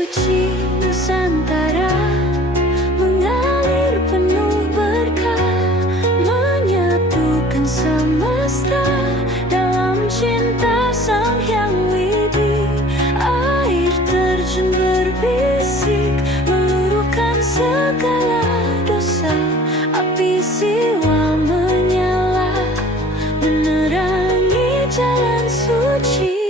suci Nusantara mengalir penuh berkah, menyatukan semesta dalam cinta Sang Hyang Widi. Air terjun berbisik meluruhkan segala dosa, api siwa menyala menerangi jalan suci.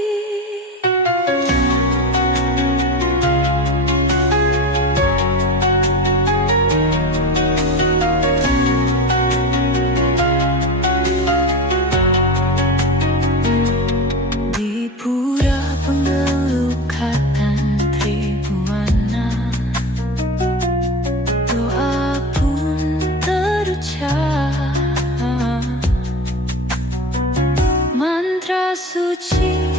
Di pura pengelukatan Tribuana, doa pun terucap, mantra suci